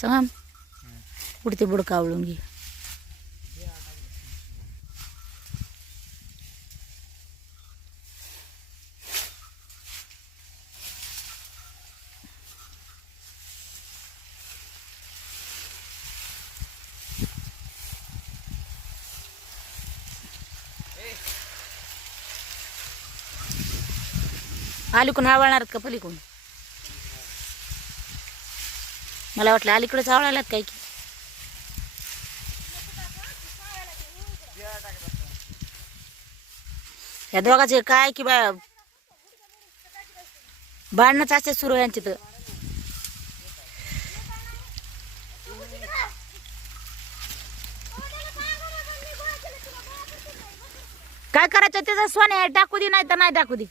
सांगा. कुठे बुड कावळून घे. कोण आवळणार का पलीकडून? मला वाटलं अलीकडे चावळायलात काय की. या दोघांचे काय की बा भांडणंच असते सुरू यांचे तर. काय करायचं? त्याचा सोने टाकू दे नाही तर नाही टाकू दे.